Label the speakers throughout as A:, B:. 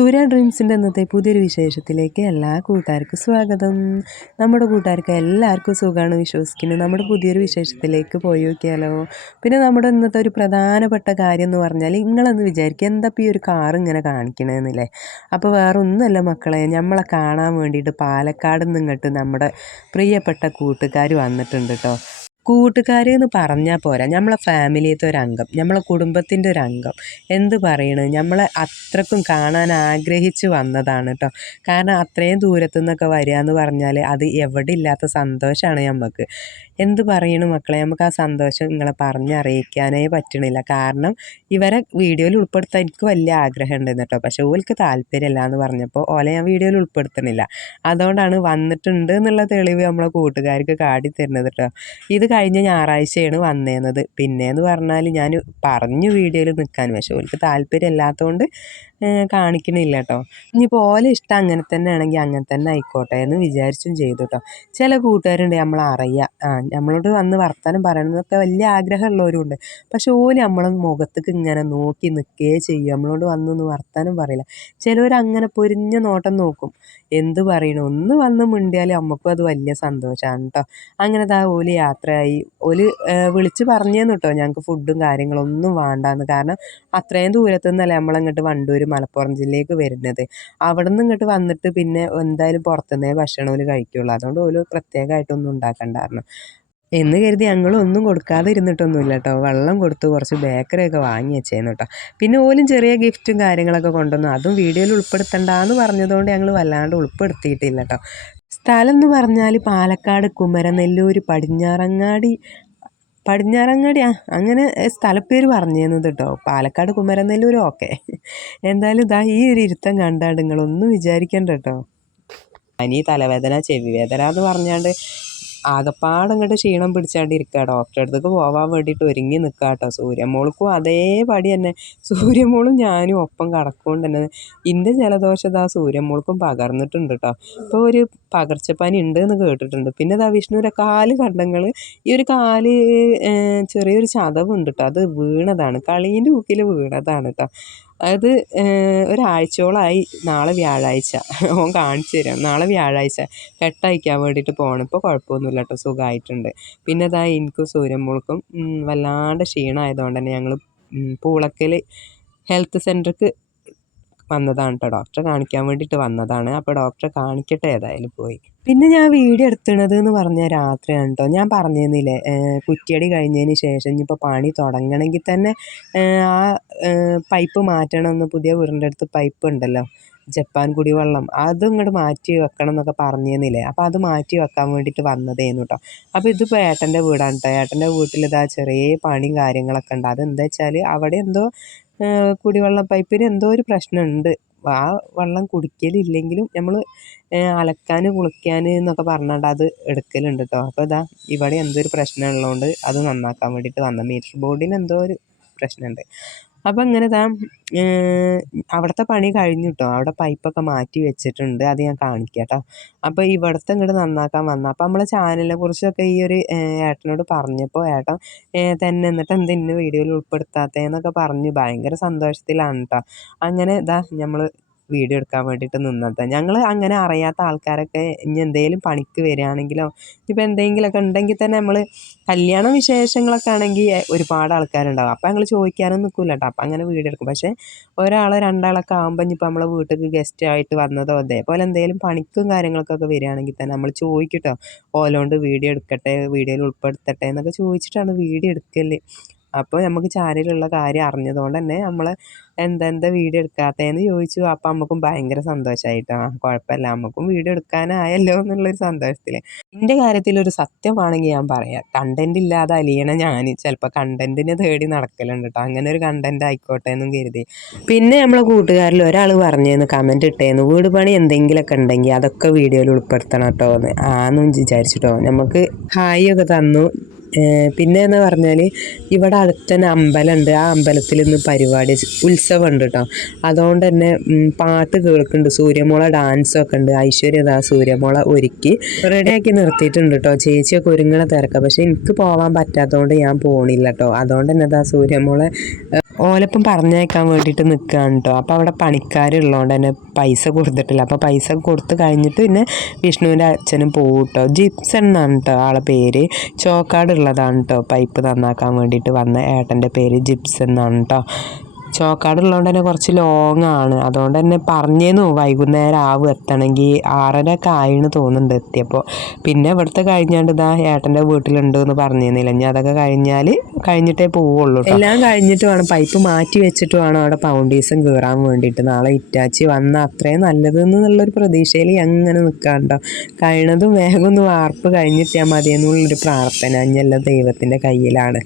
A: സൂര്യ ഡ്രീംസിന്റെ ഇന്നത്തെ പുതിയൊരു വിശേഷത്തിലേക്ക് എല്ലാ കൂട്ടുകാർക്കും സ്വാഗതം. നമ്മുടെ കൂട്ടുകാർക്ക് എല്ലാവർക്കും സുഖമാണ് വിശ്വസിക്കുന്നു. നമ്മുടെ പുതിയൊരു വിശേഷത്തിലേക്ക് പോയി നോക്കിയാലോ? പിന്നെ നമ്മുടെ ഇന്നത്തെ ഒരു പ്രധാനപ്പെട്ട കാര്യം എന്ന് പറഞ്ഞാൽ നിങ്ങളൊന്ന് വിചാരിക്കുക എന്താ ഇപ്പോൾ ഈ ഒരു കാർ ഇങ്ങനെ കാണിക്കണമെന്നില്ലേ അപ്പോൾ വേറെ ഒന്നുമല്ല മക്കളെ നമ്മളെ കാണാൻ വേണ്ടിയിട്ട് പാലക്കാട് നിന്ന് ഇങ്ങോട്ട് നമ്മുടെ പ്രിയപ്പെട്ട കൂട്ടുകാർ വന്നിട്ടുണ്ട് കേട്ടോ കൂട്ടുകാർ എന്ന് പറഞ്ഞാൽ പോരാ. നമ്മളെ ഫാമിലിയത്തെ ഒരു അംഗം നമ്മളെ കുടുംബത്തിന്റെ ഒരു അംഗം. എന്ത് പറയണത് നമ്മളെ അത്രക്കും കാണാൻ ആഗ്രഹിച്ച് വന്നതാണ് കേട്ടോ കാരണം അത്രയും ദൂരത്തു നിന്നൊക്കെ വരിക എന്ന് പറഞ്ഞാൽ അത് എവിടെ ഇല്ലാത്ത സന്തോഷമാണ് നമുക്ക് എന്ത് പറയണു മക്കളെ? നമുക്ക് ആ സന്തോഷം നിങ്ങളെ പറഞ്ഞറിയിക്കാനേ പറ്റണില്ല. കാരണം ഇവരെ വീഡിയോയിൽ ഉൾപ്പെടുത്താൻ എനിക്ക് വലിയ ആഗ്രഹം ഉണ്ടെന്ന് കേട്ടോ പക്ഷേ ഓൽക്ക് താല്പര്യമില്ല എന്ന് പറഞ്ഞപ്പോൾ ഓലെ ഞാൻ വീഡിയോയിൽ ഉൾപ്പെടുത്തണില്ല അതുകൊണ്ടാണ് വന്നിട്ടുണ്ട് എന്നുള്ള തെളിവ് നമ്മളെ കൂട്ടുകാർക്ക് കാട്ടി തരുന്നത് കേട്ടോ ഇത് കഴിഞ്ഞ ഞായറാഴ്ചയാണ് വന്നേന്നത്. പിന്നെയെന്ന് പറഞ്ഞാൽ ഞാൻ പറഞ്ഞു വീഡിയോയിൽ നിൽക്കാൻ പക്ഷേ ഓൽക്ക് താല്പര്യമില്ലാത്തതുകൊണ്ട് കാണിക്കണില്ല കേട്ടോ ഇനിയിപ്പോൾ ഓല ഇഷ്ടം അങ്ങനെ തന്നെ ആണെങ്കിൽ അങ്ങനെ തന്നെ ആയിക്കോട്ടെ എന്ന് വിചാരിച്ചും ചെയ്തു കേട്ടോ ചില കൂട്ടുകാരുണ്ട് നമ്മൾ അറിയുക ആ നമ്മളോട് വന്ന് വർത്തമാനം പറയണമെന്നൊക്കെ വലിയ ആഗ്രഹമുള്ളവരും ഉണ്ട് പക്ഷെ ഓൽ നമ്മളെ മുഖത്തേക്ക് ഇങ്ങനെ നോക്കി നിൽക്കുകയേ ചെയ്യും. നമ്മളോട് വന്നൊന്ന് വർത്തമാനം പറയില്ല. ചിലവർ അങ്ങനെ പൊരിഞ്ഞ നോട്ടം നോക്കും. എന്ത് പറയണു? ഒന്ന് വന്ന് മിണ്ടിയാൽ നമുക്കും അത് വലിയ സന്തോഷമാണ് കേട്ടോ അങ്ങനെ ദാ ഓൽ യാത്രയായി. ഓൽ വിളിച്ച് പറഞ്ഞേന്നു കേട്ടോ ഞങ്ങൾക്ക് ഫുഡും കാര്യങ്ങളൊന്നും വേണ്ടാന്ന്. കാരണം അത്രയും ദൂരത്തു നിന്നല്ലേ നമ്മളങ്ങോട്ട് വണ്ടൂർ മലപ്പുറം ജില്ലയിലേക്ക് വരുന്നത്. അവിടെ നിന്ന് ഇങ്ങോട്ട് വന്നിട്ട് പിന്നെ എന്തായാലും പുറത്തുനിന്നേ ഭക്ഷണം ഓൽ കഴിക്കുള്ളൂ. അതുകൊണ്ട് ഓൽ പ്രത്യേകമായിട്ടൊന്നും ഉണ്ടാക്കണ്ടായിരുന്നു എന്ന് കരുതി ഞങ്ങളൊന്നും കൊടുക്കാതെ ഇരുന്നിട്ടൊന്നുമില്ല കേട്ടോ. വെള്ളം കൊടുത്ത് കുറച്ച് ബേക്കറിയൊക്കെ വാങ്ങി വെച്ചേന്ന് കേട്ടോ. പിന്നെ ഓലും ചെറിയ ഗിഫ്റ്റും കാര്യങ്ങളൊക്കെ കൊണ്ടുവന്നു. അതും വീഡിയോയിൽ ഉൾപ്പെടുത്തണ്ടെന്ന് പറഞ്ഞതുകൊണ്ട് ഞങ്ങൾ വല്ലാണ്ട് ഉൾപ്പെടുത്തിയിട്ടില്ല കേട്ടോ. സ്ഥലം എന്ന് പറഞ്ഞാൽ പാലക്കാട് കുമരനെല്ലൂർ പടിഞ്ഞാറങ്ങാടി പടിഞ്ഞാറങ്ങാടി ആ അങ്ങനെ സ്ഥലപ്പേര് പറഞ്ഞിരുന്നത് കേട്ടോ പാലക്കാട് കുമരനെല്ലൂർ ഓക്കെ. എന്തായാലും ഇതാ ഈ ഒരു ഇരുത്തം കണ്ടാണ്ട് നിങ്ങളൊന്നും വിചാരിക്കണ്ട കേട്ടോ പനി തലവേദന ചെവി വേദന എന്ന് പറഞ്ഞാണ്ട് ആകപ്പാടെ അങ്ങോട്ട് ക്ഷീണം പിടിച്ചാണ്ട് ഇരിക്കുക ഡോക്ടറെ അടുത്തേക്ക് പോവാൻ വേണ്ടിയിട്ട് ഒരുങ്ങി നിൽക്കുക കേട്ടോ സൂര്യമോൾക്കും അതേപടി തന്നെ. സൂര്യമോളും ഞാനും ഒപ്പം കിടക്കുകൊണ്ട് തന്നെ എന്റെ ജലദോഷം ഇതാ സൂര്യമോൾക്കും പകർന്നിട്ടുണ്ട് കേട്ടോ ഇപ്പോൾ ഒരു പകർച്ചപ്പനി ഉണ്ട് എന്ന് കേട്ടിട്ടുണ്ട്. പിന്നെ ഇതാ വിഷ്ണുവിന്റെ കാൽ കണ്ടങ്ങൾ ഈ ഒരു കാൽ ചെറിയൊരു ചതവുണ്ട് കേട്ടോ അത് വീണതാണ്. കളീന്റെ ഊക്കിൽ വീണതാണ് കേട്ടോ അത് ഒരാഴ്ചയോളമായി നാളെ വ്യാഴാഴ്ച. ഓൻ കാണിച്ചു തരാം. നാളെ വ്യാഴാഴ്ച. കെട്ടയക്കാൻ വേണ്ടിയിട്ട് പോകണം ഇപ്പോൾ കുഴപ്പമൊന്നുമില്ല കേട്ടോ സുഖമായിട്ടുണ്ട് പിന്നെ ഇതാ എനിക്കും സൂര്യമ്മൾക്കും വല്ലാണ്ട് ക്ഷീണമായതുകൊണ്ട് തന്നെ ഞങ്ങൾ പൂളക്കൽ ഹെൽത്ത് സെന്റർക്ക് വന്നതാണ് കേട്ടോ ഡോക്ടറെ കാണിക്കാൻ വേണ്ടിയിട്ട് വന്നതാണ്. അപ്പോൾ ഡോക്ടറെ കാണിക്കട്ടെ ഏതായാലും പോയി. പിന്നെ ഞാൻ വീഡിയോ എടുത്തണത് എന്ന് പറഞ്ഞാൽ രാത്രിയാണ് കേട്ടോ ഞാൻ പറഞ്ഞിരുന്നില്ലേ കുറ്റിയടി കഴിഞ്ഞതിന് ശേഷം ഇനിയിപ്പോൾ പണി തുടങ്ങണമെങ്കിൽ തന്നെ ആ പൈപ്പ് മാറ്റണമെന്ന് പുതിയ വീടിന്റെ അടുത്ത് പൈപ്പ് ഉണ്ടല്ലോ ജപ്പാൻ കുടിവെള്ളം. അതും ഇങ്ങോട്ട് മാറ്റി വെക്കണം എന്നൊക്കെ പറഞ്ഞിരുന്നില്ലേ. അപ്പോൾ അത് മാറ്റി വെക്കാൻ വേണ്ടിയിട്ട് വന്നതേന്നു കേട്ടോ അപ്പോൾ ഇതിപ്പോൾ ഏട്ടന്റെ വീടാണ് കേട്ടോ ഏട്ടന്റെ വീട്ടിൽ ഇതാ ചെറിയ പണിയും കാര്യങ്ങളൊക്കെ ഉണ്ട്. അതെന്താ വെച്ചാൽ അവിടെ എന്തോ കുടിവെള്ള പൈപ്പിന് എന്തോ ഒരു പ്രശ്നമുണ്ട്. ആ വെള്ളം കുടിക്കലില്ലെങ്കിലും നമ്മൾ അലക്കാൻ കുളിക്കാൻ എന്നൊക്കെ പറഞ്ഞാണ്ട് അത് എടുക്കലുണ്ട് കേട്ടോ അപ്പോൾ ഇതാ ഇവിടെ എന്തോ ഒരു പ്രശ്നം ഉള്ളതുകൊണ്ട് അത് നന്നാക്കാൻ വേണ്ടിയിട്ട് വന്ന മീറ്റർ ബോർഡിന് എന്തോ ഒരു പ്രശ്നമുണ്ട്. അപ്പോൾ ഇങ്ങനെ ദാ അവിടുത്തെ പണി കഴിഞ്ഞു കേട്ടോ അവിടെ പൈപ്പൊക്കെ മാറ്റി വെച്ചിട്ടുണ്ട്. അത് ഞാൻ കാണിക്കാം കേട്ടോ അപ്പോൾ ഇവിടുത്തെ ഇങ്ങോട്ട് നന്നാക്കാൻ വന്ന. അപ്പോൾ നമ്മളെ ചാനലിനെ കുറിച്ചൊക്കെ ഈ ഒരു ഏട്ടനോട് പറഞ്ഞപ്പോൾ ഏട്ടൻ തന്നെ എന്നിട്ട് എന്ത് ഇന്ന വീഡിയോയിൽ ഉൾപ്പെടുത്താത്തതെന്നൊക്കെ പറഞ്ഞ് ഭയങ്കര സന്തോഷത്തിലാണ് കേട്ടോ അങ്ങനെ ഇതാ നമ്മൾ വീഡിയോ എടുക്കാൻ വേണ്ടിയിട്ട് നിന്നത്. ഞങ്ങൾ അങ്ങനെ അറിയാത്ത ആൾക്കാരൊക്കെ ഇനി എന്തെങ്കിലും പണിക്ക് വരികയാണെങ്കിലോ ഇപ്പം എന്തെങ്കിലുമൊക്കെ ഉണ്ടെങ്കിൽ തന്നെ നമ്മൾ കല്യാണ വിശേഷങ്ങളൊക്കെ ആണെങ്കിൽ ഒരുപാട് ആൾക്കാരുണ്ടാവും. അപ്പോൾ ഞങ്ങൾ ചോദിക്കാനും നിൽക്കില്ല കേട്ടോ അപ്പോൾ അങ്ങനെ വീഡിയോ എടുക്കും. പക്ഷേ ഒരാൾ രണ്ടാളൊക്കെ ആകുമ്പോൾ ഇനിയിപ്പോൾ നമ്മളെ വീട്ടിൽ ഗസ്റ്റ് ആയിട്ട് വന്നതോ അതേപോലെ എന്തെങ്കിലും പണിക്കും കാര്യങ്ങൾക്കൊക്കെ വരികയാണെങ്കിൽ തന്നെ നമ്മൾ ചോദിക്കട്ടോ ഓലോണ്ട് വീഡിയോ എടുക്കട്ടെ വീഡിയോയിൽ ഉൾപ്പെടുത്തട്ടെ എന്നൊക്കെ ചോദിച്ചിട്ടാണ് വീഡിയോ എടുക്കൽ അപ്പോൾ നമുക്ക് ചാനലിലുള്ള കാര്യം അറിഞ്ഞതുകൊണ്ട് തന്നെ നമ്മൾ എന്തെന്താ വീഡിയോ എടുക്കാത്തതെന്ന് ചോദിച്ചു. അപ്പോൾ നമുക്കും ഭയങ്കര സന്തോഷമായിട്ടോ കുഴപ്പമില്ല. നമുക്കും വീഡിയോ എടുക്കാനായല്ലോ എന്നുള്ളൊരു സന്തോഷത്തിൽ എന്റെ കാര്യത്തിലൊരു സത്യമാണെങ്കിൽ ഞാൻ പറയാം. കണ്ടന്റ് ഇല്ലാതെ അലിയണ ഞാൻ ചിലപ്പോൾ കണ്ടന്റിനെ തേടി നടക്കലുണ്ട് കേട്ടോ അങ്ങനെ ഒരു കണ്ടന്റ് ആയിക്കോട്ടെ എന്നും കരുതി. പിന്നെ നമ്മളെ കൂട്ടുകാരിൽ ഒരാൾ പറഞ്ഞേന്ന് കമന്റ് ഇട്ടേന്ന്. വീട് പണി എന്തെങ്കിലുമൊക്കെ ഉണ്ടെങ്കിൽ അതൊക്കെ വീഡിയോയിൽ ഉൾപ്പെടുത്തണം കേട്ടോ എന്ന്. ആന്നും വിചാരിച്ചിട്ടോ. നമുക്ക് ഹായ് ഒക്കെ തന്നു. പിന്നെ എന്ന് പറഞ്ഞാൽ ഇവിടെ അടുത്ത് തന്നെ അമ്പലമുണ്ട് ആ അമ്പലത്തിൽ ഇന്ന് പരിപാടി ഉത്സവം ഉണ്ട് കേട്ടോ അതുകൊണ്ട് തന്നെ പാട്ട് കേൾക്കുന്നുണ്ട് സൂര്യമോള ഡാൻസൊക്കെ ഉണ്ട് ഐശ്വര്യത സൂര്യമോള ഒരുക്കി റെഡിയാക്കി നിർത്തിയിട്ടുണ്ട് കേട്ടോ ചേച്ചിയൊക്കെ ഒരുങ്ങണ തിരക്കാം. പക്ഷേ എനിക്ക് പോകാൻ പറ്റാത്തതുകൊണ്ട് ഞാൻ പോണില്ല കേട്ടോ അതുകൊണ്ട് തന്നെ അതാ സൂര്യമോളെ ഓലപ്പം പറഞ്ഞേക്കാൻ വേണ്ടിയിട്ട് നിൽക്കുകയാണ് കേട്ടോ അപ്പോൾ അവിടെ പണിക്കാരുള്ളതുകൊണ്ട് തന്നെ പൈസ കൊടുത്തിട്ടില്ല. അപ്പോൾ പൈസ കൊടുത്ത് കഴിഞ്ഞിട്ട് പിന്നെ വിഷ്ണുവിന്റെ അച്ഛനും പോകും കേട്ടോ ജിപ്സൺ എന്നാണ് കേട്ടോ ആളെ പേര്. ചോക്കാടുള്ളതാണ് കേട്ടോ പൈപ്പ് നന്നാക്കാൻ വേണ്ടിയിട്ട് വന്ന ഏട്ടന്റെ പേര് ജിപ്സൺ എന്നാണ് കേട്ടോ ചോക്കാട് ഉള്ളതുകൊണ്ട് തന്നെ കുറച്ച് ലോങ് ആണ്. അതുകൊണ്ട് തന്നെ പറഞ്ഞേന്നു വൈകുന്നേരം ആവും എത്തണമെങ്കിൽ ആറര ഒക്കെ ആയിന്ന് തോന്നുന്നുണ്ട് എത്തിയപ്പോൾ പിന്നെ ഇവിടുത്തെ കഴിഞ്ഞാണ്ട് ഇതാ ഏട്ടന്റെ വീട്ടിലുണ്ട് എന്ന് പറഞ്ഞിരുന്നില്ല. ഇനി അതൊക്കെ കഴിഞ്ഞാൽ കഴിഞ്ഞിട്ടേ പോവുള്ളൂ എല്ലാം കഴിഞ്ഞിട്ട് വേണം. പൈപ്പ് മാറ്റി വെച്ചിട്ട് വേണം അവിടെ പൗണ്ടീസും കയറാൻ വേണ്ടിയിട്ട്. നാളെ ഇറ്റാച്ചി വന്ന അത്രയും നല്ലത് എന്നുള്ളൊരു പ്രതീക്ഷയിൽ അങ്ങനെ നിൽക്കാണ്ടോ കഴിയണതും വേഗം ഒന്ന് വാർപ്പ് കഴിഞ്ഞിട്ടാൽ മതി എന്നുള്ളൊരു പ്രാർത്ഥന അഞ്ഞെല്ലാം ദൈവത്തിന്റെ കയ്യിലാണ്.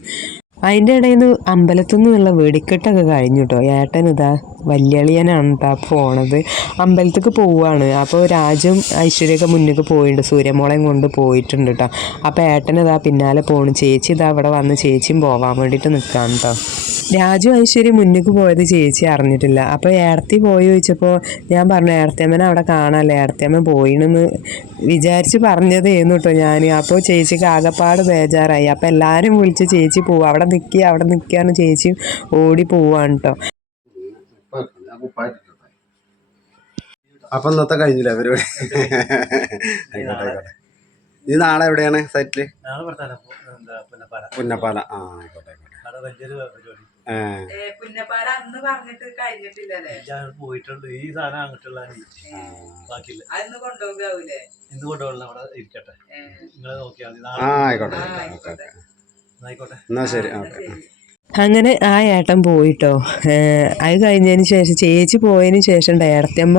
A: അതിന്റെ ഇടയിൽ നിന്ന് അമ്പലത്തു നിന്നുള്ള വെടിക്കെട്ടൊക്കെ കഴിഞ്ഞു കേട്ടോ ഏട്ടൻ ഇതാ വല്യളിയനാണ് കേട്ടോ പോണത്. അമ്പലത്തേക്ക് പോവുകയാണ് അപ്പോൾ രാജും ഐശ്വര്യമൊക്കെ മുന്നിലേക്ക് പോയിട്ടുണ്ട് സൂര്യമോളയും കൊണ്ട് പോയിട്ടുണ്ട് കേട്ടോ അപ്പോൾ ഏട്ടൻ ഇതാ പിന്നാലെ പോണു. ചേച്ചി ഇതാ ഇവിടെ വന്ന് ചേച്ചിയും പോവാൻ വേണ്ടിയിട്ട് നിൽക്കുകയാണ് കേട്ടോ രാജു ഐശ്വര്യ മുന്നിക്ക് പോയത് ചേച്ചി അറിഞ്ഞിട്ടില്ല. അപ്പോൾ ഏടത്തി പോയി ചോദിച്ചപ്പോൾ ഞാൻ പറഞ്ഞു ഏടത്തിയമ്മനെ അവിടെ കാണാല്ലേ? ഏടത്തിയമ്മ പോയിണെന്ന് വിചാരിച്ച് പറഞ്ഞതേന്നു കേട്ടോ ഞാൻ അപ്പോൾ ചേച്ചിക്ക് ആകപ്പാട് ബേജാറായി. അപ്പോൾ എല്ലാവരും വിളിച്ച് ചേച്ചി പോവുക അവിടെ നിൽക്കുക അവിടെ നിൽക്കുകയാണ് ചേച്ചി ഓടി പോവാണ് കേട്ടോ
B: അപ്പൊ ഇന്നത്തെ കഴിഞ്ഞില്ല പരിപാടി? ആയിക്കോട്ടെ ആയിക്കോട്ടെ. നീ നാളെ എവിടെയാണ്
C: സൈറ്റിൽ പുന്നപ്പാല.
B: ആ ആയിക്കോട്ടെ ആയിക്കോട്ടെ.
A: പുന്നപ്പാല അന്ന് പറഞ്ഞിട്ട് കഴിഞ്ഞിട്ടില്ലല്ലേ?
C: പോയിട്ടുണ്ട്. ഈ സാധനം അങ്ങോട്ടുള്ള ബാക്കിയില്ല.
A: അന്ന് കൊണ്ടുപോകാവൂലേ?
C: ഇന്ന് കൊണ്ടുപോകണം. അവിടെ ഇരിക്കട്ടെ. നിങ്ങൾ നോക്കിയാൽ മതി.
B: ആയിക്കോട്ടെ എന്നാ ശരി ഓക്കെ.
A: അങ്ങനെ ആ ഏട്ടൻ പോയിട്ടോ. അത് കഴിഞ്ഞതിന് ശേഷം ചേച്ചി പോയതിന് ശേഷം ഏടത്തിയമ്മ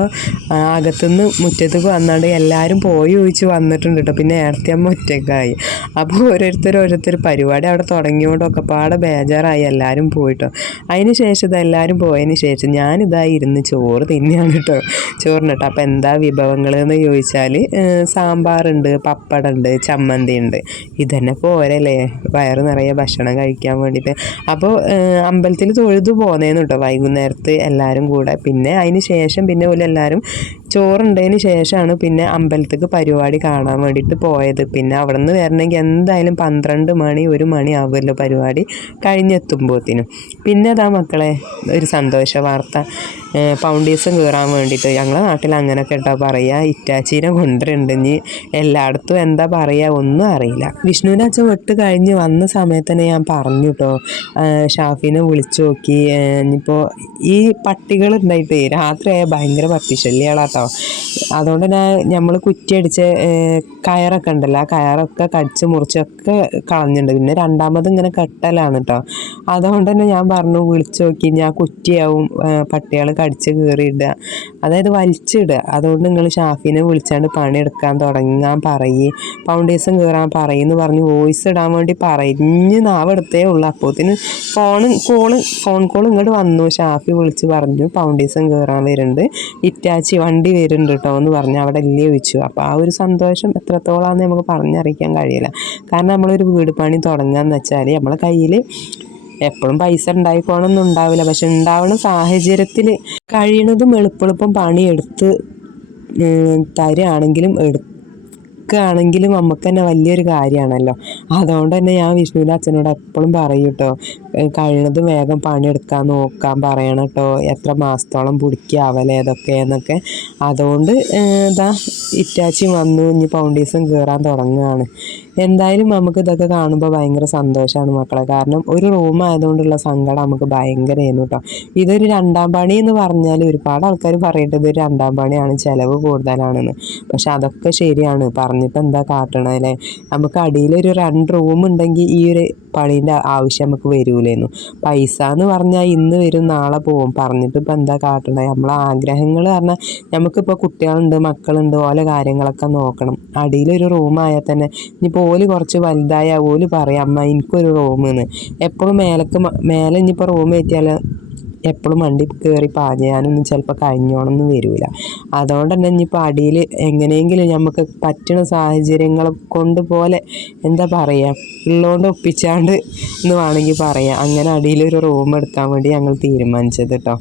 A: അകത്തുനിന്ന് മുറ്റത്തേക്ക് വന്നാണ്ട് എല്ലാവരും പോയി ഒഴിച്ച് വന്നിട്ടുണ്ട് കേട്ടോ പിന്നെ ഏടത്തിയമ്മ ഒറ്റക്കായി അപ്പോൾ ഓരോരുത്തർ ഓരോരുത്തർ പരിപാടി അവിടെ തുടങ്ങിയോണ്ടൊക്കെ പാടെ ബേജാറായി എല്ലാവരും പോയിട്ടോ. അതിന് ശേഷം എല്ലാവരും പോയതിന് ശേഷം ഞാനിതായി ഇരുന്ന് ചോറ് തിന്നെയാണ് കേട്ടോ ചോറിന് കേട്ടോ അപ്പോൾ എന്താ വിഭവങ്ങൾ എന്ന് ചോദിച്ചാൽ സാമ്പാറുണ്ട് പപ്പടമുണ്ട് ചമ്മന്തി ഉണ്ട് ഇതന്നെ പോരല്ലേ? വയറ് നിറയെ ഭക്ഷണം കഴിക്കാൻ വേണ്ടിയിട്ട് അപ്പോൾ അമ്പലത്തിൽ തൊഴുതു പോന്നേന്ന് കേട്ടോ വൈകുന്നേരത്ത് എല്ലാവരും കൂടെ. പിന്നെ അതിന് ശേഷം പിന്നെ പോലെ എല്ലാവരും ചോറുണ്ടതിന് ശേഷമാണ് പിന്നെ അമ്പലത്തേക്ക് പരിപാടി കാണാൻ വേണ്ടിയിട്ട് പോയത്. പിന്നെ അവിടെ നിന്ന് വരണമെങ്കിൽ എന്തായാലും പന്ത്രണ്ട് മണി ഒരു മണി ആവുമല്ലോ പരിപാടി കഴിഞ്ഞെത്തുമ്പോഴത്തേനും പിന്നെ അതാ മക്കളെ ഒരു സന്തോഷ വാർത്ത. പൗണ്ടീസും കയറാൻ വേണ്ടിയിട്ട് ഞങ്ങളെ നാട്ടിൽ അങ്ങനെ കേട്ടോ പറയുക ഇറ്റാച്ചീനെ കൊണ്ടുവരുന്നുണ്ട് ഇനി എല്ലായിടത്തും എന്താ പറയുക ഒന്നും അറിയില്ല. വിഷ്ണുവിന്റെ അച്ഛൻ വെട്ട് കഴിഞ്ഞ് വന്ന സമയത്ത് തന്നെ ഞാൻ പറഞ്ഞു കേട്ടോ ഷാഫിനെ വിളിച്ചു നോക്കി. ഇനിയിപ്പോൾ ഈ പട്ടികൾ ഉണ്ടായിട്ട് രാത്രിയായ ഭയങ്കര പട്ടിശല്യങ്ങളാട്ടോ അതുകൊണ്ട് തന്നെ നമ്മൾ കുറ്റിയടിച്ച കയറൊക്കെ ഉണ്ടല്ലോ. ആ കയറൊക്കെ കടിച്ച് മുറിച്ചൊക്കെ കളഞ്ഞിട്ടുണ്ട്. പിന്നെ രണ്ടാമത് ഇങ്ങനെ കെട്ടലാണ് കേട്ടോ അതുകൊണ്ട് തന്നെ ഞാൻ പറഞ്ഞു വിളിച്ചു നോക്കി. ഞാൻ കുറ്റിയാവും പട്ടികൾ കടിച്ച് കയറിയിടുക അതായത് വലിച്ചിടുക അതുകൊണ്ട് നിങ്ങൾ ഷാഫിനെ വിളിച്ചാണ്ട് പണിയെടുക്കാൻ തുടങ്ങാൻ പറയും. ഫൗണ്ടേഷൻ കയറാൻ പറയുമെന്ന് പറഞ്ഞ് വോയിസ് ഇടാൻ വേണ്ടി പറഞ്ഞ്. നാവെടുത്തേ ഉള്ളൂ. അപ്പോത്തിന് ഫോണ് കോൾ ഫോൺ കോൾ ഇങ്ങോട്ട് വന്നു. ഷാഫി വിളിച്ച് പറഞ്ഞു പൗണ്ടീസം കയറാൻ വരുന്നുണ്ട്. ഇറ്റാച്ചി വണ്ടി വരുന്നുണ്ട് കേട്ടോ എന്ന് പറഞ്ഞ്. അവിടെ ഇല്ലേ ചോദിച്ചു. അപ്പോൾ ആ ഒരു സന്തോഷം എത്രത്തോളാന്ന് നമുക്ക് പറഞ്ഞറിയിക്കാൻ കഴിയില്ല. കാരണം നമ്മളൊരു വീട് പണി തുടങ്ങാന്ന് വെച്ചാൽ നമ്മളെ കയ്യിൽ എപ്പോഴും പൈസ ഉണ്ടായിക്കോണമെന്നും ഉണ്ടാവില്ല. പക്ഷെ ഉണ്ടാവുന്ന സാഹചര്യത്തിൽ കഴിയണതും എളുപ്പെളുപ്പം പണിയെടുത്ത് തരുകയാണെങ്കിലും എടുക്കുകയാണെങ്കിലും നമുക്ക് തന്നെ വലിയൊരു കാര്യമാണല്ലോ അതുകൊണ്ട് തന്നെ ഞാൻ വിഷ്ണുവിന്റെ അച്ഛനോട് എപ്പോഴും പറയും കഴിയണതും വേഗം പണിയെടുക്കാൻ നോക്കാൻ പറയണം കേട്ടോ. എത്ര മാസത്തോളം പിടിക്കാവല്ലേ ഇതൊക്കെ എന്നൊക്കെ. അതുകൊണ്ട് ഇതാ ഇറ്റാച്ചി വന്നു. ഇനി പൗണ്ടീസും കയറാൻ തുടങ്ങുകയാണ്. എന്തായാലും നമുക്ക് ഇതൊക്കെ കാണുമ്പോൾ ഭയങ്കര സന്തോഷമാണ് മക്കളെ. കാരണം ഒരു റൂം ആയതുകൊണ്ടുള്ള സങ്കടം നമുക്ക് ഭയങ്കരമായിരുന്നു കേട്ടോ. ഇതൊരു രണ്ടാം പണി എന്ന് പറഞ്ഞാൽ ഒരുപാട് ആൾക്കാർ പറയട്ടെ ഇതൊരു രണ്ടാം പണിയാണ്. ചിലവ് കൂടുതലാണെന്ന്. പക്ഷെ അതൊക്കെ ശരിയാണ്. പറഞ്ഞിട്ട് എന്താ കാട്ടണേ നമുക്ക് അടിയിലൊരു രണ്ട് റൂം ഉണ്ടെങ്കിൽ ഈ ഒരു പണീന്റെ ആവശ്യം നമുക്ക് വരൂലേന്നു പൈസ എന്ന് പറഞ്ഞാൽ ഇന്ന് വരും നാളെ പോവും. പറഞ്ഞിട്ട് ഇപ്പം എന്താ കാട്ടണേ? നമ്മളെ ആഗ്രഹങ്ങൾ പറഞ്ഞാൽ നമുക്കിപ്പോൾ കുട്ടികളുണ്ട് മക്കളുണ്ട് ഓലെ കാര്യങ്ങളൊക്കെ നോക്കണം. അടിയിലൊരു റൂമായാൽ തന്നെ ഇനിയിപ്പോൾ ഓൽ കുറച്ച് വലുതായ ഓൽ പറയാം അമ്മ എനിക്കൊരു റൂമെന്ന് എപ്പോഴും മേലക്ക് മേലെ ഇനിയിപ്പോൾ റൂം കയറ്റിയാൽ എപ്പോഴും വണ്ടി കയറി പാഞ്ഞാനൊന്നും ചിലപ്പോൾ കഴിഞ്ഞോണമെന്ന് വരില്ല അതുകൊണ്ട് തന്നെ ഇനിയിപ്പോൾ അടിയിൽ എങ്ങനെയെങ്കിലും നമുക്ക് പറ്റുന്ന സാഹചര്യങ്ങൾ കൊണ്ട് പോലെ എന്താ പറയുക ഉള്ളതുകൊണ്ട് ഒപ്പിച്ചാണ്ട് എന്ന് വേണമെങ്കിൽ പറയാം. അങ്ങനെ അടിയിലൊരു റൂം എടുക്കാൻ വേണ്ടി ഞങ്ങൾ തീരുമാനിച്ചത് കേട്ടോ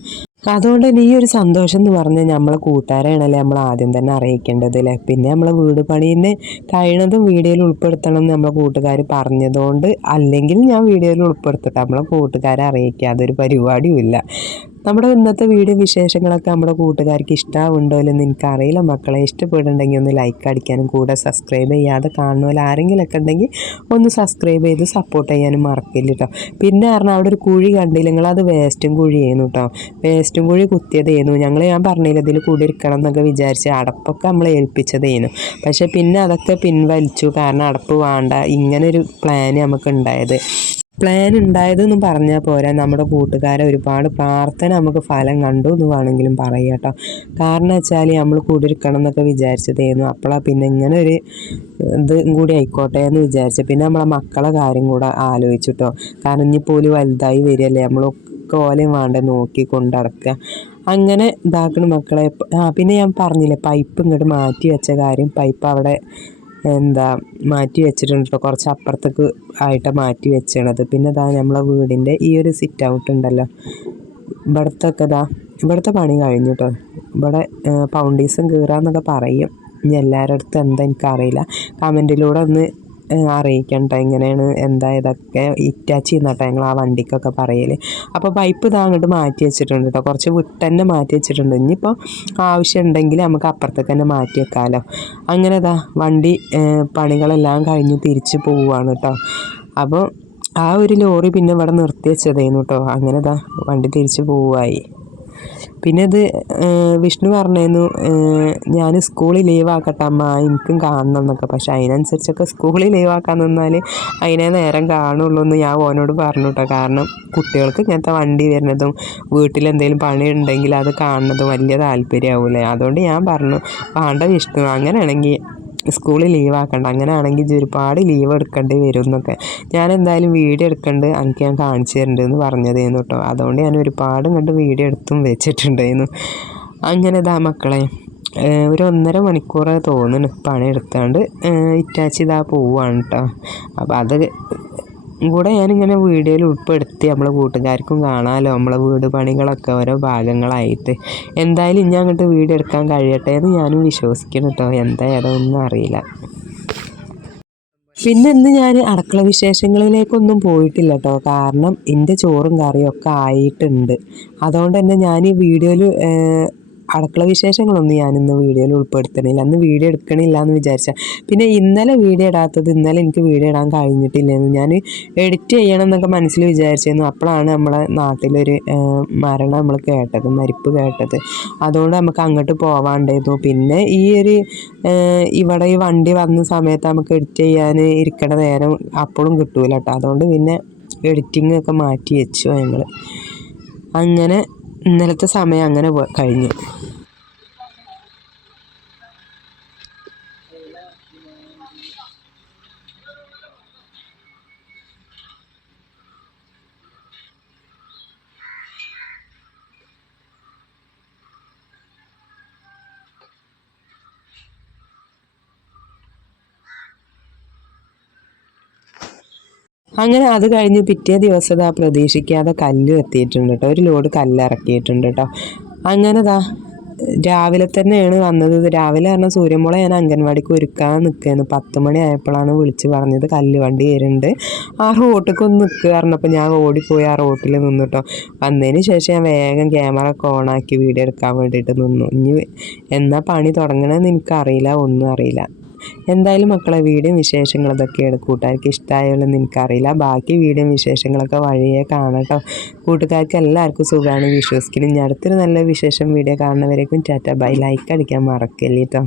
A: അതുകൊണ്ട് തന്നെ ഈ ഒരു സന്തോഷം എന്ന് പറഞ്ഞാൽ നമ്മളെ കൂട്ടുകാരാണല്ലേ നമ്മൾ ആദ്യം തന്നെ അറിയിക്കേണ്ടത് അല്ലേ? പിന്നെ നമ്മളെ വീട് പണീനെ കഴിയണതും വീഡിയോയിൽ ഉൾപ്പെടുത്തണം എന്ന് നമ്മളെ കൂട്ടുകാർ പറഞ്ഞതുകൊണ്ട് അല്ലെങ്കിൽ ഞാൻ വീഡിയോയിൽ ഉൾപ്പെടുത്തട്ടെ നമ്മളെ കൂട്ടുകാരെ അറിയിക്കുക അതൊരു പരിപാടിയും ഇല്ല നമ്മുടെ ഇന്നത്തെ വീഡിയോ വിശേഷങ്ങളൊക്കെ നമ്മുടെ കൂട്ടുകാർക്ക് ഇഷ്ടമാവുണ്ടോ എന്ന് എനിക്കറിയില്ല. മക്കളെ ഇഷ്ടപ്പെടുന്നുണ്ടെങ്കിൽ ഒന്ന് ലൈക്ക് അടിക്കാനും കൂടെ സബ്സ്ക്രൈബ് ചെയ്യാതെ കാണുന്നവരെ ആരെങ്കിലുമൊക്കെ ഉണ്ടെങ്കിൽ ഒന്ന് സബ്സ്ക്രൈബ് ചെയ്ത് സപ്പോർട്ട് ചെയ്യാനും മറക്കില്ല കേട്ടോ പിന്നെ പറഞ്ഞാൽ അവിടെ ഒരു കുഴി കണ്ടില്ല? അത് വേസ്റ്റും കുഴിയായിരുന്നു കേട്ടോ വേസ്റ്റും കുഴി കുത്തിയതായിരുന്നു. ഞങ്ങൾ ഞാൻ പറഞ്ഞില്ല ഇതിൽ കൂടിയിരിക്കണം എന്നൊക്കെ വിചാരിച്ച് അടപ്പൊക്കെ നമ്മൾ ഏൽപ്പിച്ചതായിരുന്നു. പക്ഷേ പിന്നെ അതൊക്കെ പിൻവലിച്ചു. കാരണം അടപ്പ് വേണ്ട. ഇങ്ങനൊരു പ്ലാൻ നമുക്ക് ഉണ്ടായത്. പ്ലാൻ ഉണ്ടായതെന്ന് പറഞ്ഞാൽ പോരാ. നമ്മുടെ കൂട്ടുകാരെ ഒരുപാട് പ്രാർത്ഥന നമുക്ക് ഫലം കണ്ടു എന്ന് വേണമെങ്കിലും പറയാം കേട്ടോ. കാരണം വെച്ചാൽ നമ്മൾ കൂടി ഇരിക്കണം എന്നൊക്കെ വിചാരിച്ചതായിരുന്നു. അപ്പോളാ പിന്നെ ഇങ്ങനെ ഒരു ഇത് കൂടി ആയിക്കോട്ടെ എന്ന് വിചാരിച്ചു. പിന്നെ നമ്മളെ മക്കളെ കാര്യം കൂടെ ആലോചിച്ചിട്ടോ കാരണം ഇനി പോലും വലുതായി വരികയല്ലേ? നമ്മളൊക്കെ ഓലയും വേണ്ട നോക്കി കൊണ്ടടക്കുക അങ്ങനെ ഇതാക്കണ മക്കളെ. ആ പിന്നെ ഞാൻ പറഞ്ഞില്ലേ പൈപ്പ് ഇങ്ങോട്ട് മാറ്റി വെച്ച കാര്യം. പൈപ്പ് അവിടെ എന്താ മാറ്റി വെച്ചിട്ടുണ്ട് കുറച്ച് അപ്പുറത്തേക്ക് ആയിട്ട് മാറ്റി വെച്ചണത്. പിന്നെ ഇതാ നമ്മളെ വീടിന്റെ ഈ ഒരു സിറ്റ് ഔട്ട് ഉണ്ടല്ലോ. ഇവിടത്തൊക്കെ ഇതാ ഇവിടുത്തെ പണി കഴിഞ്ഞു കേട്ടോ ഇവിടെ പൗണ്ടീസും കീറാന്നൊക്കെ പറയും. ഇനി എല്ലാവരുടെ അടുത്ത് എന്താ എനിക്കറിയില്ല. കമന്റിലൂടെ ഒന്ന് അറിയിക്കണ്ട എങ്ങനെയാണ് എന്താ ഇതൊക്കെ ഇറ്റാച്ച് ചെയ്യുന്നട്ടോ ഞങ്ങൾ ആ വണ്ടിക്കൊക്കെ പറയൽ അപ്പോൾ പൈപ്പ് ഇതാ അങ്ങോട്ട് മാറ്റി വെച്ചിട്ടുണ്ട് കേട്ടോ കുറച്ച് വിട്ട് തന്നെ മാറ്റി വെച്ചിട്ടുണ്ട്. ഇനിയിപ്പോൾ ആവശ്യം ഉണ്ടെങ്കിൽ നമുക്ക് അപ്പുറത്തേക്ക് തന്നെ മാറ്റി വെക്കാമല്ലോ അങ്ങനെ ഇതാ വണ്ടി പണികളെല്ലാം കഴിഞ്ഞ് തിരിച്ച് പോവുകയാണ് കേട്ടോ അപ്പോൾ ആ ഒരു ലോറി പിന്നെ ഇവിടെ നിർത്തി വെച്ചതായിരുന്നു കേട്ടോ അങ്ങനെ ഇതാ വണ്ടി തിരിച്ച് പോവുമായി പിന്നെ ഇത് വിഷ്ണു പറഞ്ഞായിരുന്നു ഞാൻ സ്കൂളിൽ ലീവ് ആക്കട്ടെ അമ്മ എനിക്കും കാണണം എന്നൊക്കെ. പക്ഷെ അതിനനുസരിച്ചൊക്കെ സ്കൂളിൽ ലീവ് ആക്കാൻ നിന്നാൽ അതിനെ നേരം കാണുള്ളൂ എന്ന് ഞാൻ ഓനോട് പറഞ്ഞു കേട്ടോ. കാരണം കുട്ടികൾക്ക് ഇങ്ങനത്തെ വണ്ടി വരുന്നതും വീട്ടിൽ എന്തെങ്കിലും പണി ഉണ്ടെങ്കിൽ അത് കാണുന്നതും വലിയ താല്പര്യമാവില്ലേ അതുകൊണ്ട് ഞാൻ പറഞ്ഞു വേണ്ട വിഷ്ണു അങ്ങനെയാണെങ്കിൽ സ്കൂളിൽ ലീവ് ആക്കണ്ട അങ്ങനെയാണെങ്കിൽ ഇജ്ജ് ഒരുപാട് ലീവ് എടുക്കേണ്ടി വരും എന്നൊക്കെ. ഞാൻ എന്തായാലും വീഡിയോ എടുക്കണ്ട് എനിക്ക് ഞാൻ കാണിച്ചു തരുന്നുണ്ട് എന്ന് പറഞ്ഞതായിരുന്നു കേട്ടോ അതുകൊണ്ട് ഞാൻ ഒരുപാട് കണ്ട് വീഡിയോ എടുത്തും വെച്ചിട്ടുണ്ടായിരുന്നു അങ്ങനെ ഇതാ മക്കളെ. ഒരു ഒന്നര മണിക്കൂർ തോന്നുന്നു പണി എടുത്താണ്ട് ഇറ്റാച്ചി ഇതാ പോവാണ് കേട്ടോ അപ്പോൾ അത് കൂടെ ഞാനിങ്ങനെ വീഡിയോയിൽ ഉൾപ്പെടുത്തി നമ്മളെ കൂട്ടുകാർക്കും കാണാമല്ലോ നമ്മളെ വീട് പണികളൊക്കെ ഓരോ ഭാഗങ്ങളായിട്ട്. എന്തായാലും ഇനി അങ്ങോട്ട് വീഡിയോ എടുക്കാൻ കഴിയട്ടെ എന്ന് ഞാനും വിശ്വസിക്കണം കേട്ടോ എന്തായാലും ഒന്നും അറിയില്ല. പിന്നെ ഇന്ന് ഞാൻ അടുക്കള വിശേഷങ്ങളിലേക്കൊന്നും പോയിട്ടില്ല കേട്ടോ കാരണം എന്റെ ചോറും കറിയും ഒക്കെ ആയിട്ടുണ്ട്. അതുകൊണ്ട് തന്നെ ഞാൻ ഈ വീഡിയോയിൽ അടുക്കള വിശേഷങ്ങളൊന്നും ഞാനിന്ന് വീഡിയോയിൽ ഉൾപ്പെടുത്തണില്ല. അന്ന് വീഡിയോ എടുക്കണില്ല എന്ന് വിചാരിച്ച. പിന്നെ ഇന്നലെ വീഡിയോ ഇടാത്തത് ഇന്നലെ എനിക്ക് വീഡിയോ ഇടാൻ കഴിഞ്ഞിട്ടില്ലായിരുന്നു. ഞാൻ എഡിറ്റ് ചെയ്യണം എന്നൊക്കെ മനസ്സിൽ വിചാരിച്ചിരുന്നു. അപ്പോഴാണ് നമ്മളെ നാട്ടിലൊരു മരണം നമ്മൾ കേട്ടത് മരിപ്പ് കേട്ടത്. അതുകൊണ്ട് നമുക്ക് അങ്ങോട്ട് പോവാണ്ടായിരുന്നു. പിന്നെ ഈ ഒരു ഇവിടെ ഈ വണ്ടി വന്ന സമയത്ത് നമുക്ക് എഡിറ്റ് ചെയ്യാൻ ഇരിക്കണ നേരം അപ്പോഴും കിട്ടൂല കേട്ടോ. അതുകൊണ്ട് പിന്നെ എഡിറ്റിംഗ് ഒക്കെ മാറ്റി വെച്ചു ഞങ്ങൾ അങ്ങനെ ഇന്നലത്തെ സമയം അങ്ങനെ കഴിഞ്ഞു. അങ്ങനെ അത് കഴിഞ്ഞ് പിറ്റേ ദിവസം ദാ പ്രതീക്ഷിക്കാതെ കല്ല് എത്തിയിട്ടുണ്ട് കേട്ടോ. ഒരു ലോഡ് കല്ലിറക്കിയിട്ടുണ്ട് കേട്ടോ. അങ്ങനെ ദാ രാവിലെ തന്നെയാണ് വന്നത്. രാവിലെ പറഞ്ഞാൽ സൂര്യമോളെ ഞാൻ അംഗൻവാടിക്ക് ഒരുക്കാൻ നിൽക്കുകയാണ് പത്ത് മണി ആയപ്പോഴാണ് വിളിച്ച് പറഞ്ഞത് കല്ല് വണ്ടി വരുന്നുണ്ട്. ആ റോട്ടിലേക്ക് ഒന്ന് നിൽക്കുക പറഞ്ഞപ്പോൾ ഞാൻ ഓടിപ്പോയി ആ റോട്ടിൽ നിന്നിട്ടോ വന്നതിന് ശേഷം ഞാൻ വേഗം ക്യാമറ ഒക്കെ ഓണാക്കി വീഡിയോ എടുക്കാൻ വേണ്ടിയിട്ട് നിന്നു. ഇനി എന്നാ പണി തുടങ്ങണമെന്ന് എനിക്കറിയില്ല ഒന്നും അറിയില്ല. എന്തായാലും മക്കളെ വീഡിയോ വിശേഷങ്ങൾ ഇതൊക്കെയാണ് കൂട്ടുകാർക്ക് ഇഷ്ടമായോന്ന് എനിക്കറിയില്ല ബാക്കി വീടും വിശേഷങ്ങളൊക്കെ വഴിയെ കാണട്ടോ. കൂട്ടുകാർക്ക് എല്ലാവർക്കും സുഖമാണ് വിശ്വസിക്കുന്നു. ഇനി അടുത്തൊരു നല്ല വിശേഷം വീഡിയോ കാണുന്നവരേക്കും ടാറ്റ ബൈ. ലൈക്ക് അടിക്കാൻ മറക്കല്ലേ കേട്ടോ